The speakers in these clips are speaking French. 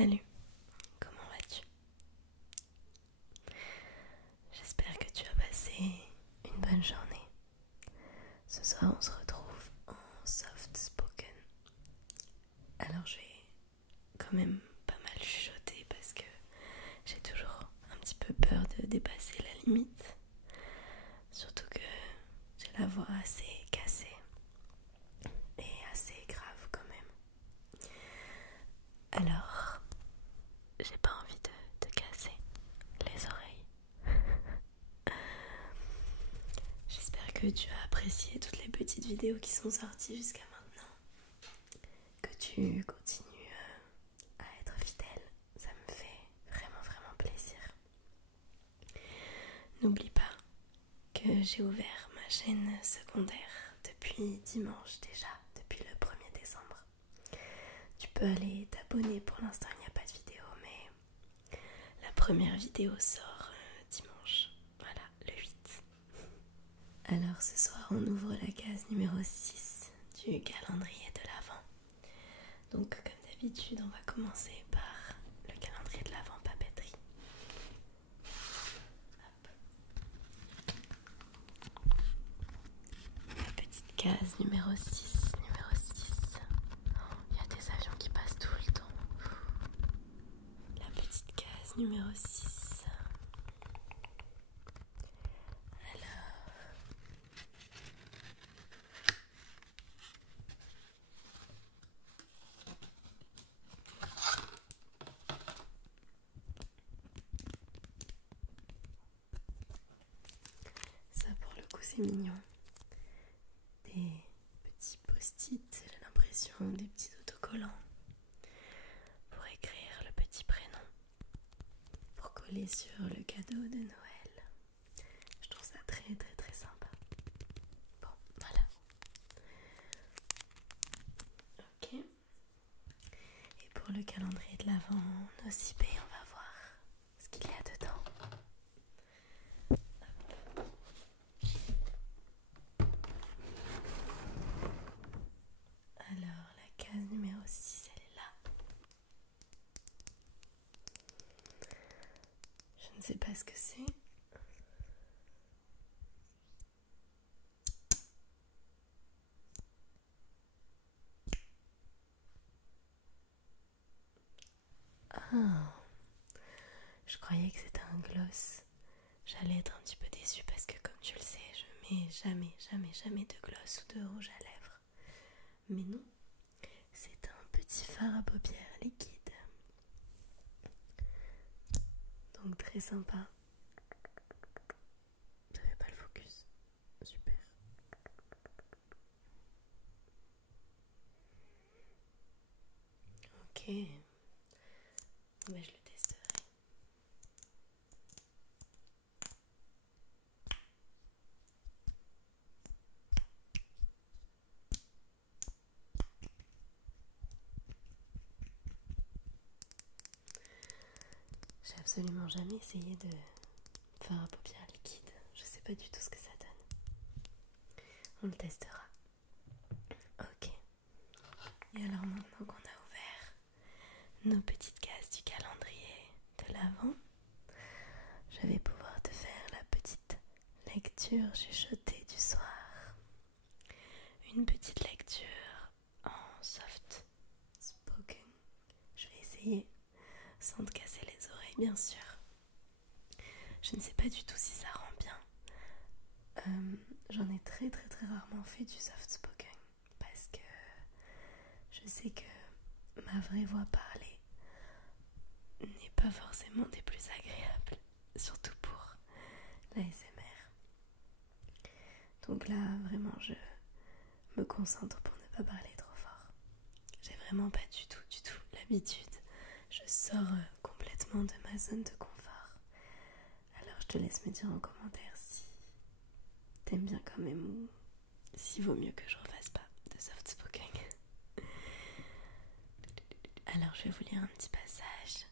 Salut, comment vas-tu? J'espère que tu as passé une bonne journée. Ce soir on se retrouve en soft spoken. Alors je vais quand même pas mal chuchoter parce que j'ai toujours un petit peu peur de dépasser la limite. Surtout que j'ai la voix assez cassée et assez grave quand même. Alors, j'ai pas envie de te casser les oreilles. J'espère que tu as apprécié toutes les petites vidéos qui sont sorties jusqu'à maintenant. Que tu continues à être fidèle, ça me fait vraiment plaisir. N'oublie pas que j'ai ouvert ma chaîne secondaire depuis dimanche déjà, depuis le 1er décembre. Tu peux aller t'abonner, pour l'instant il n'y a pas de vidéo, mais la première vidéo sort dimanche, voilà, le 8. Alors ce soir on ouvre la case numéro 6 du calendrier de l'Avent. Donc comme d'habitude on va commencer par le calendrier de l'Avent papeterie. La petite case numéro 6. Il y a des avions qui passent tout le temps. La petite case numéro 6. Alors... ça pour le coup c'est mignon. Des petits post-it, j'ai l'impression, des petits autocollants pour écrire le petit prénom, pour coller sur le cadeau de Noël. Je trouve ça très sympa. Bon, voilà. Ok. Et pour le calendrier de l'Avent Nocibé, on va voir ce qu'il y a dedans. Alors, la case numéro 6, elle est là. Je ne sais pas ce que c'est. Ah, je croyais que c'était un gloss. J'allais être un petit peu déçue parce que comme tu le sais, je mets jamais de gloss ou de rouge à lèvres. Mais non, c'est un petit fard à paupières liquide. Donc très sympa. Ça fait pas le focus. Super. Ok. Mais je le testerai. J'ai absolument jamais essayé de fard à paupières liquide. Je sais pas du tout ce que ça donne. On le testera. Ok. Et alors maintenant qu'on a ouvert nos petites cases du calendrier de l'Avent, je vais pouvoir te faire la petite lecture chuchotée du soir. Une petite lecture en soft spoken. Je vais essayer sans te casser les oreilles, bien sûr. Je ne sais pas du tout si ça rend bien. J'en ai très rarement fait du soft spoken parce que je sais que ma vraie voix parlée n'est pas forcément des plus agréables, surtout pour l'ASMR. Donc là, vraiment, je me concentre pour ne pas parler trop fort. J'ai vraiment pas du tout l'habitude. Je sors complètement de ma zone de confort. Alors je te laisse me dire en commentaire si t'aimes bien quand même ou s'il vaut mieux que je refasse pas de soft spoken. Alors je vais vous lire un petit passage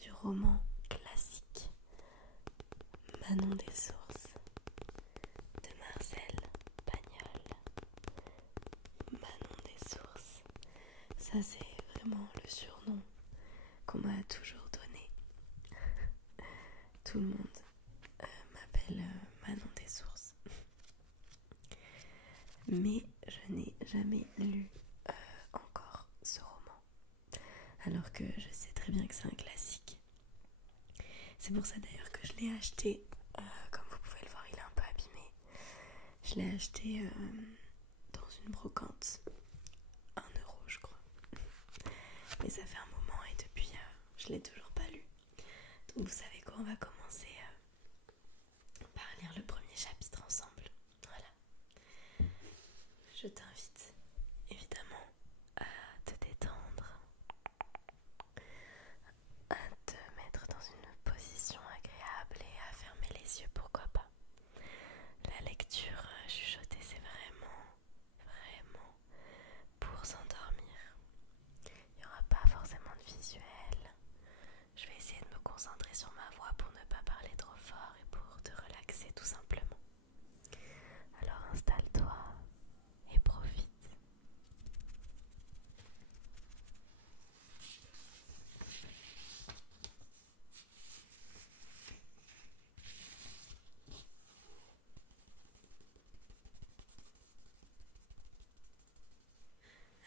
du roman classique Manon des Sources de Marcel Pagnol. Manon des Sources, ça c'est vraiment le surnom qu'on m'a toujours donné. Tout le monde m'appelle Manon des Sources. Mais je n'ai jamais lu encore ce roman. Alors que je sais très bien que c'est un classique. C'est pour ça d'ailleurs que je l'ai acheté. Comme vous pouvez le voir, il est un peu abîmé. Je l'ai acheté dans une brocante. 1 euro, je crois. Mais ça fait un moment et depuis, je l'ai toujours pas lu. Donc vous savez quoi, on va commencer par lire le premier chapitre ensemble. Voilà. Je t'invite évidemment à te détendre, à te mettre dans une position agréable et à fermer les yeux, pourquoi pas. La lecture chuchotée, c'est vraiment pour s'endormir. Il n'y aura pas forcément de visuel. Je vais essayer de me concentrer sur ma voix pour ne pas parler trop fort et pour te relaxer tout simplement. Alors installe-toi et profite.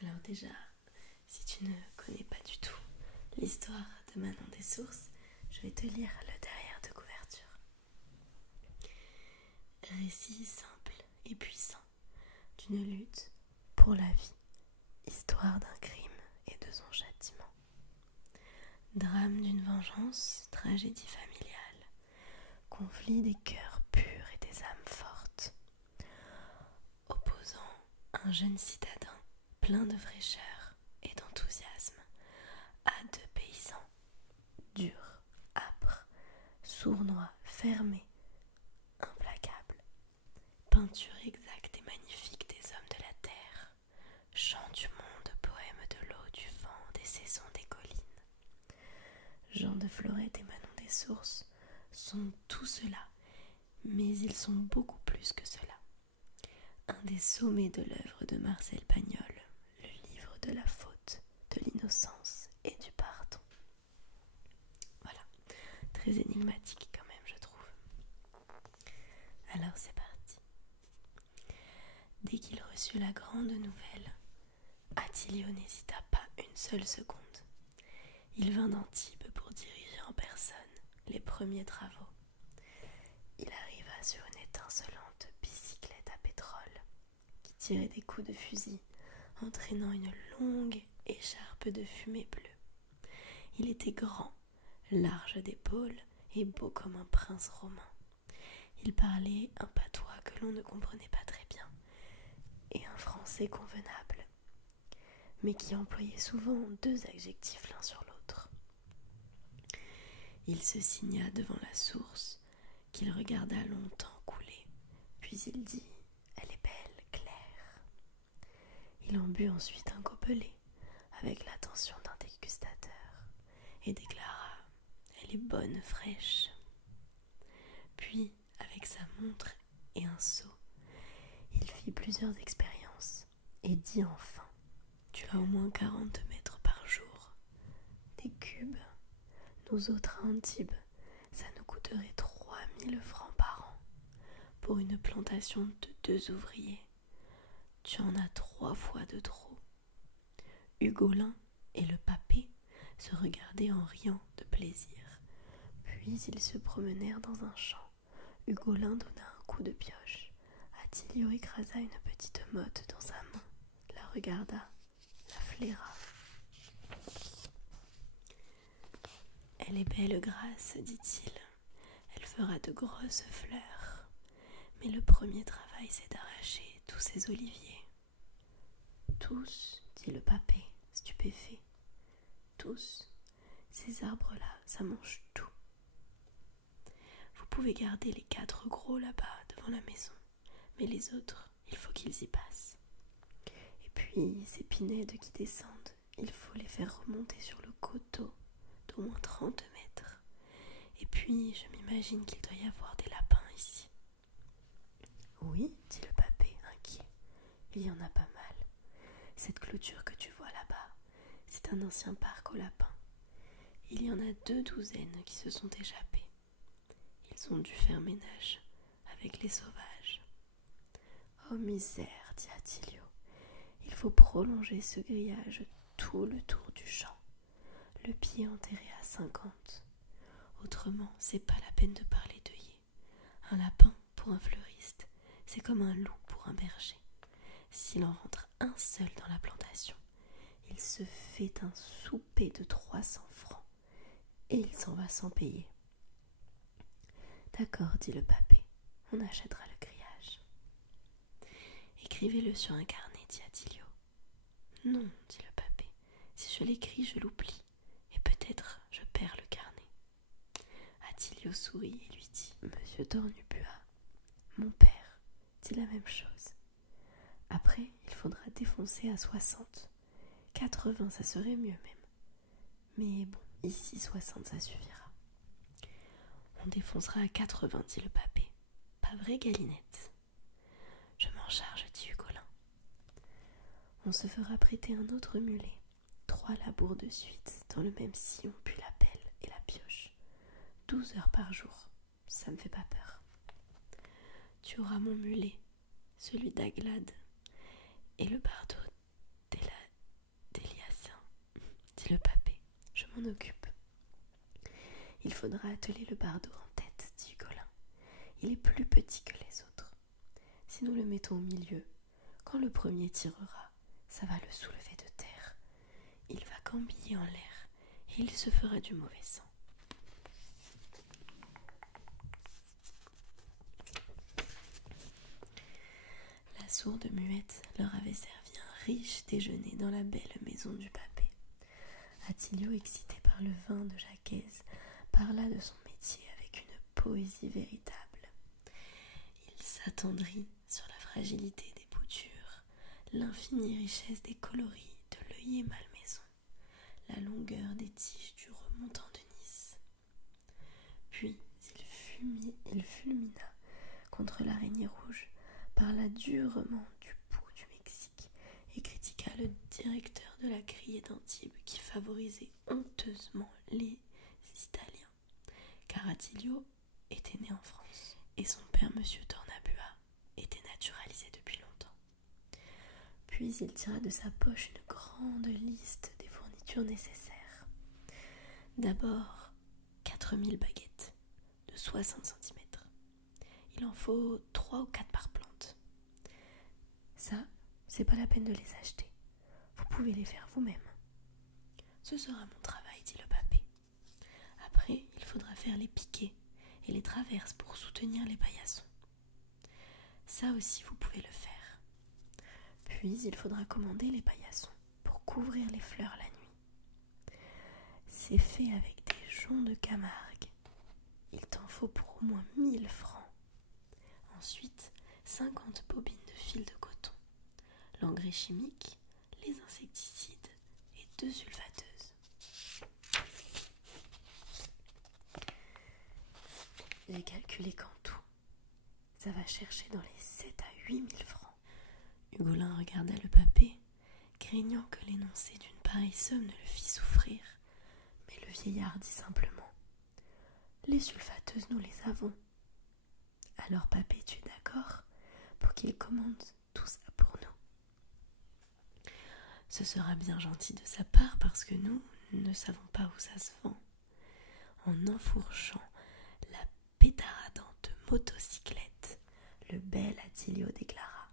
Alors déjà, si tu ne connais pas du tout l'histoire de Manon des Sources, je vais te lire le derrière de couverture. Récit simple et puissant d'une lutte pour la vie, histoire d'un crime et de son châtiment. Drame d'une vengeance, tragédie familiale, conflit des cœurs purs et des âmes fortes, opposant un jeune citadin plein de fraîcheur et d'enthousiasme à 2 paysans, durs, âpres, sournois, fermés, implacables. Peinture exacte et magnifique des hommes de la terre, chant du monde, poème de l'eau, du vent, des saisons, des collines. Jean de Florette et Manon des Sources sont tout cela, mais ils sont beaucoup plus que cela. Un des sommets de l'œuvre de Marcel Pagnol, le livre de la faute, de l'innocence et du pardon. Voilà, très énigmatique quand même, je trouve. Alors c'est parti. Dès qu'il reçut la grande nouvelle, Attilio n'hésita pas une seule seconde. Il vint d'Antibes pour diriger en personne les premiers travaux. Il arriva sur une étincelante bicyclette à pétrole qui tirait des coups de fusil, entraînant une longue écharpe de fumée bleue. Il était grand, large d'épaules et beau comme un prince romain. Il parlait un patois que l'on ne comprenait pas très bien et un français convenable, mais qui employait souvent 2 adjectifs l'un sur l'autre. Il se signa devant la source, qu'il regarda longtemps couler, puis il dit « Elle est belle, claire ». Il en but ensuite un gobelet, avec l'attention d'un dégustateur, et déclara « Elle est bonne, fraîche ». Puis, avec sa montre et un seau, il fit plusieurs expériences, et dit enfin « Tu as au moins 40 mètres par jour. Des cubes. Nous autres à Antibes, ça nous coûterait 3000 francs par an pour une plantation de 2 ouvriers. Tu en as 3 fois de trop. » Hugolin et le papé se regardaient en riant de plaisir. Puis ils se promenèrent dans un champ. Hugolin donna un coup de pioche. Attilio écrasa une petite motte dans sa main, la regarda, la flaira. « Elle est belle, Grâce, dit-il. Elle fera de grosses fleurs. Mais le premier travail, c'est d'arracher tous ces oliviers. » « Tous, dit le papé, stupéfait. Tous. Ces arbres-là, ça mange tout. Vous pouvez garder les 4 gros là-bas devant la maison, mais les autres, il faut qu'ils y passent. Et puis, ces pinèdes qui descendent, il faut les faire remonter sur le coteau d'au moins 30 mètres. Et puis, je m'imagine qu'il doit y avoir des lapins ici. Oui, dit le papé, inquiet, il y en a pas mal. Cette clôture que tu vois là-bas, c'est un ancien parc aux lapins. il y en a 2 douzaines qui se sont échappés. Ils ont dû faire ménage avec les sauvages. Oh misère, dit Attilio, il faut prolonger ce grillage tout le tour du champ, le pied enterré à 50. Autrement, c'est pas la peine de parler d'œillet. Un lapin pour un fleuriste, c'est comme un loup pour un berger. S'il en rentre un seul dans la plantation, il se fait un souper de 300 francs, et il s'en va sans payer. D'accord, dit le papé, on achètera le grillage. Écrivez-le sur un carnet, dit Attilio. Non, dit le papé, si je l'écris, je l'oublie, et peut-être je perds le carnet. Attilio sourit et lui dit, Monsieur Tornubua, mon père dit la même chose. Après, il faudra défoncer à 60. 80, ça serait mieux même. Mais bon, ici 60, ça suffira. On défoncera à 80, dit le papé. Pas vrai, Galinette? Je m'en charge, dit Hugolin. On se fera prêter un autre mulet, 3 labours de suite, dans le même sillon, puis la pelle et la pioche. 12 heures par jour, ça me fait pas peur. Tu auras mon mulet, celui d'Aglade, et le bardeau d'Eliassin, dit le papé. Je m'en occupe. Il faudra atteler le bardeau en tête, dit Hugolin. Il est plus petit que les autres. Si nous le mettons au milieu, quand le premier tirera, ça va le soulever de terre. Il va gambiller en l'air et il se fera du mauvais sang. La sourde muette leur avait servi un riche déjeuner dans la belle maison du papé. Attilio, excité par le vin de Jacquez, parla de son métier avec une poésie véritable. Il s'attendrit sur la fragilité des boutures, l'infinie richesse des coloris de l'œillet malmaison, la longueur des tiges du remontant de Nice. Puis il fulmina contre l'araignée rouge, parla durement du pou du Mexique et critiqua le directeur de la criée d'Antibes qui favorisait honteusement les Italiens, car Attilio était né en France et son père, monsieur Tornabua, était naturalisé depuis longtemps. Puis il tira de sa poche une grande liste des fournitures nécessaires. D'abord, 4000 baguettes de 60 cm. Il en faut 3 ou 4 par plante. Ça, c'est pas la peine de les acheter. Vous pouvez les faire vous-même. Ce sera mon travail, dit le papé. Après, il faudra faire les piquets et les traverses pour soutenir les paillassons. Ça aussi, vous pouvez le faire. Puis, il faudra commander les paillassons pour couvrir les fleurs la nuit. C'est fait avec des joncs de Camargue. Il t'en faut pour au moins 1000 francs. Ensuite, 50 bobines de fil de coton, l'engrais chimique, les insecticides et 2 sulfateuses. J'ai calculé qu'en tout, ça va chercher dans les 7 à 8 000 francs. Hugolin regarda le papé, craignant que l'énoncé d'une pareille somme ne le fît souffrir, mais le vieillard dit simplement « Les sulfateuses, nous les avons. » Alors papé, tu es d'accord pour qu'il commande tout ça pour nous? Ce sera bien gentil de sa part parce que nous ne savons pas où ça se vend. En enfourchant la pétaradante motocyclette, le bel Attilio déclara: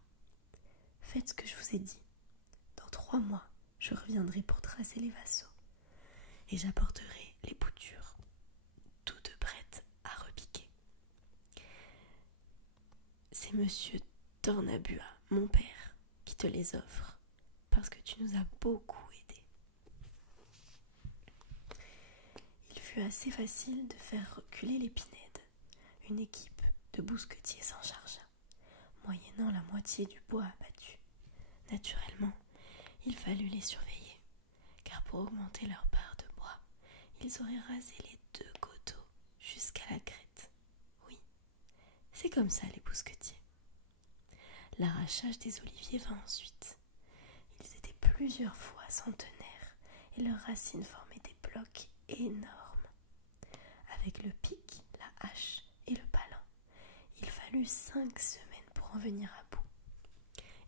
Faites ce que je vous ai dit. Dans 3 mois, je reviendrai pour tracer les vassaux et j'apporterai les boutures, toutes prêtes à repiquer. C'est monsieur Tornabua, mon père, qui te les offre, parce que tu nous as beaucoup aidés. Il fut assez facile de faire reculer les Pinèdes. Une équipe de bousquetiers s'en chargea, moyennant la moitié du bois abattu. Naturellement, il fallut les surveiller, car pour augmenter leur part de bois, ils auraient rasé les 2 coteaux jusqu'à la crête. Oui, c'est comme ça les bousquetiers. L'arrachage des oliviers vint ensuite. Ils étaient plusieurs fois centenaires et leurs racines formaient des blocs énorme. Avec le pic, la hache et le palan, il fallut 5 semaines pour en venir à bout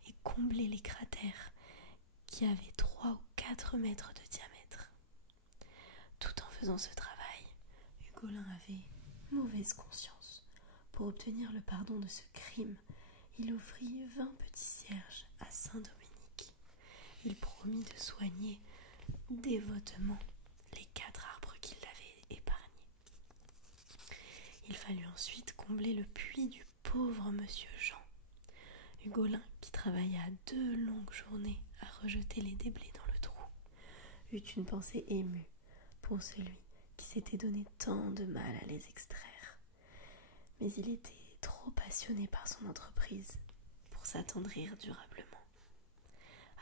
et combler les cratères qui avaient 3 ou 4 mètres de diamètre. Tout en faisant ce travail, Hugolin avait mauvaise conscience. Pour obtenir le pardon de ce crime, il offrit 20 petits cierges à Saint-Dominique. Il promit de soigner dévotement les 4 arbres qui l'avaient épargné. Il fallut ensuite combler le puits du pauvre monsieur Jean. Hugolin, qui travailla 2 longues journées à rejeter les déblais dans le trou, eut une pensée émue pour celui qui s'était donné tant de mal à les extraire. Mais il était trop passionné par son entreprise pour s'attendrir durablement.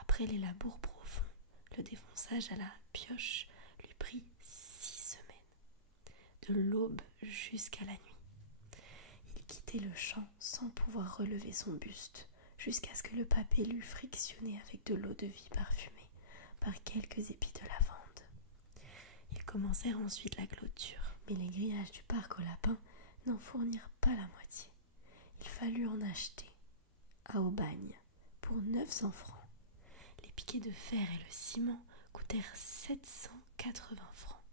Après les labours profonds, le défonçage à la pioche lui prit 6 semaines, de l'aube jusqu'à la nuit. Il quittait le champ sans pouvoir relever son buste, jusqu'à ce que le papier l'eût frictionné avec de l'eau-de-vie parfumée par quelques épis de lavande. Ils commencèrent ensuite la clôture, mais les grillages du parc aux lapins n'en fournirent pas la moitié. Il fallut en acheter à Aubagne pour 900 francs. Les piquets de fer et le ciment coûtèrent 780 francs,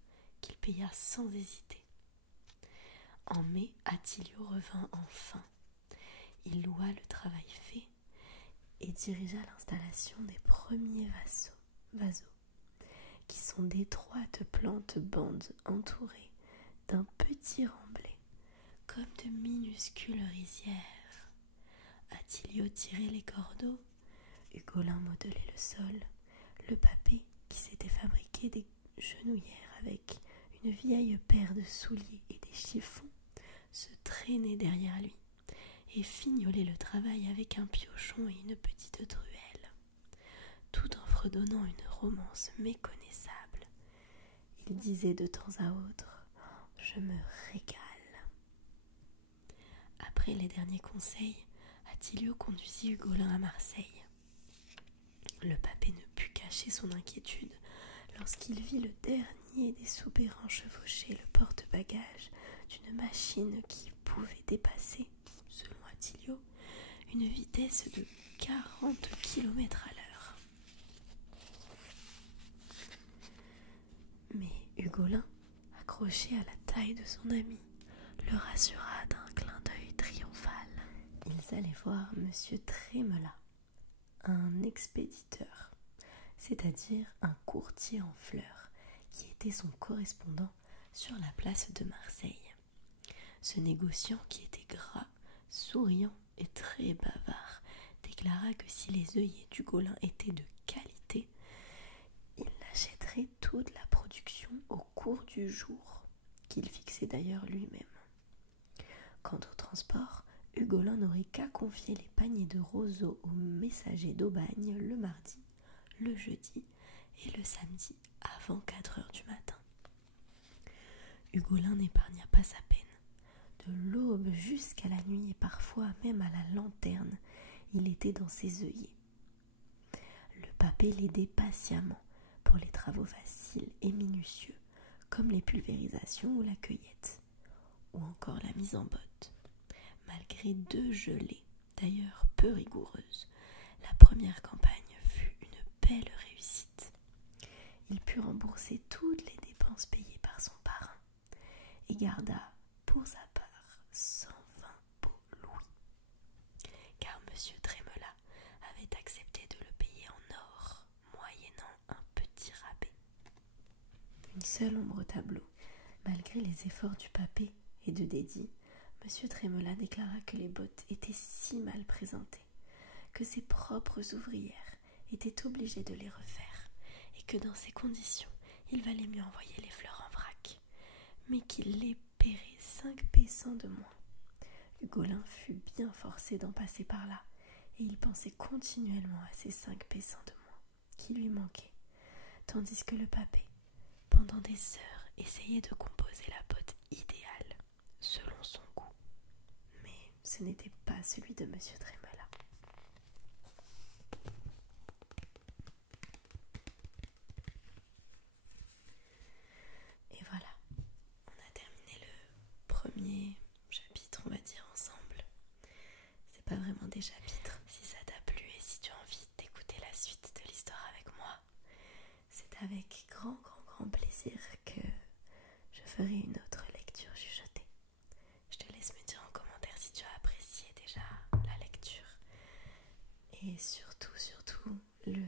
qu'il paya sans hésiter. En mai, Attilio revint enfin. Il loua le travail fait et dirigea l'installation des premiers vaseaux, qui sont d'étroites plantes bandes entourées d'un petit remblai, comme de minuscules rizières. Attilio tirait les cordeaux, Hugolin modelait le sol, le papé, qui s'était fabriqué des genouillères avec une vieille paire de souliers et des chiffons, se traînait derrière lui et fignolait le travail avec un piochon et une petite truelle, tout en fredonnant une romance méconnaissable. Il disait de temps à autre « Je me régale ». Après les derniers conseils, Attilio conduisit Hugolin à Marseille. Le papé ne put cacher son inquiétude lorsqu'il vit le dernier des soupirants chevaucher le porte-bagages d'une machine qui pouvait dépasser, selon Attilio, une vitesse de 40 km à l'heure. Mais Hugolin, accroché à la taille de son ami, le rassura d'un clin d'œil triomphal. Ils allaient voir monsieur Trémola, un expéditeur, c'est-à-dire un courtier en fleurs, qui était son correspondant sur la place de Marseille. Ce négociant, qui était gras, souriant et très bavard, déclara que si les œillets d'Hugolin étaient de qualité, il achèterait toute la production au cours du jour, qu'il fixait d'ailleurs lui-même. Quant au transport, Hugolin n'aurait qu'à confier les paniers de roseaux aux messagers d'Aubagne le mardi, le jeudi et le samedi avant 4 heures du matin. Hugolin n'épargna pas sa peine. De l'aube jusqu'à la nuit et parfois même à la lanterne, il était dans ses œillets. Le papé l'aidait patiemment pour les travaux faciles et minutieux, comme les pulvérisations ou la cueillette, ou encore la mise en botte. Malgré 2 gelées, d'ailleurs peu rigoureuses, la première campagne fut une belle réussite. Il put rembourser toutes les dépenses payées par son parrain et garda pour sa part 120 beaux louis, car monsieur Trémola avait accepté de le payer en or, moyennant un petit rabais. Une seule ombre au tableau, malgré les efforts du papé et de Dédie, monsieur Trémola déclara que les bottes étaient si mal présentées, que ses propres ouvrières étaient obligées de les refaire, et que dans ces conditions, il valait mieux envoyer les fleurs en vrac, mais qu'il les paierait 5 pessants de moins. Hugolin fut bien forcé d'en passer par là, et il pensait continuellement à ces 5 pessants de moins qui lui manquaient, tandis que le papé, pendant des heures, essayait de composer la botte idéale, selon son goût. Mais ce n'était pas celui de monsieur Trémola. Et avec grand plaisir que je ferai une autre lecture chuchotée. Je te laisse me dire en commentaire si tu as apprécié déjà la lecture. Et surtout, le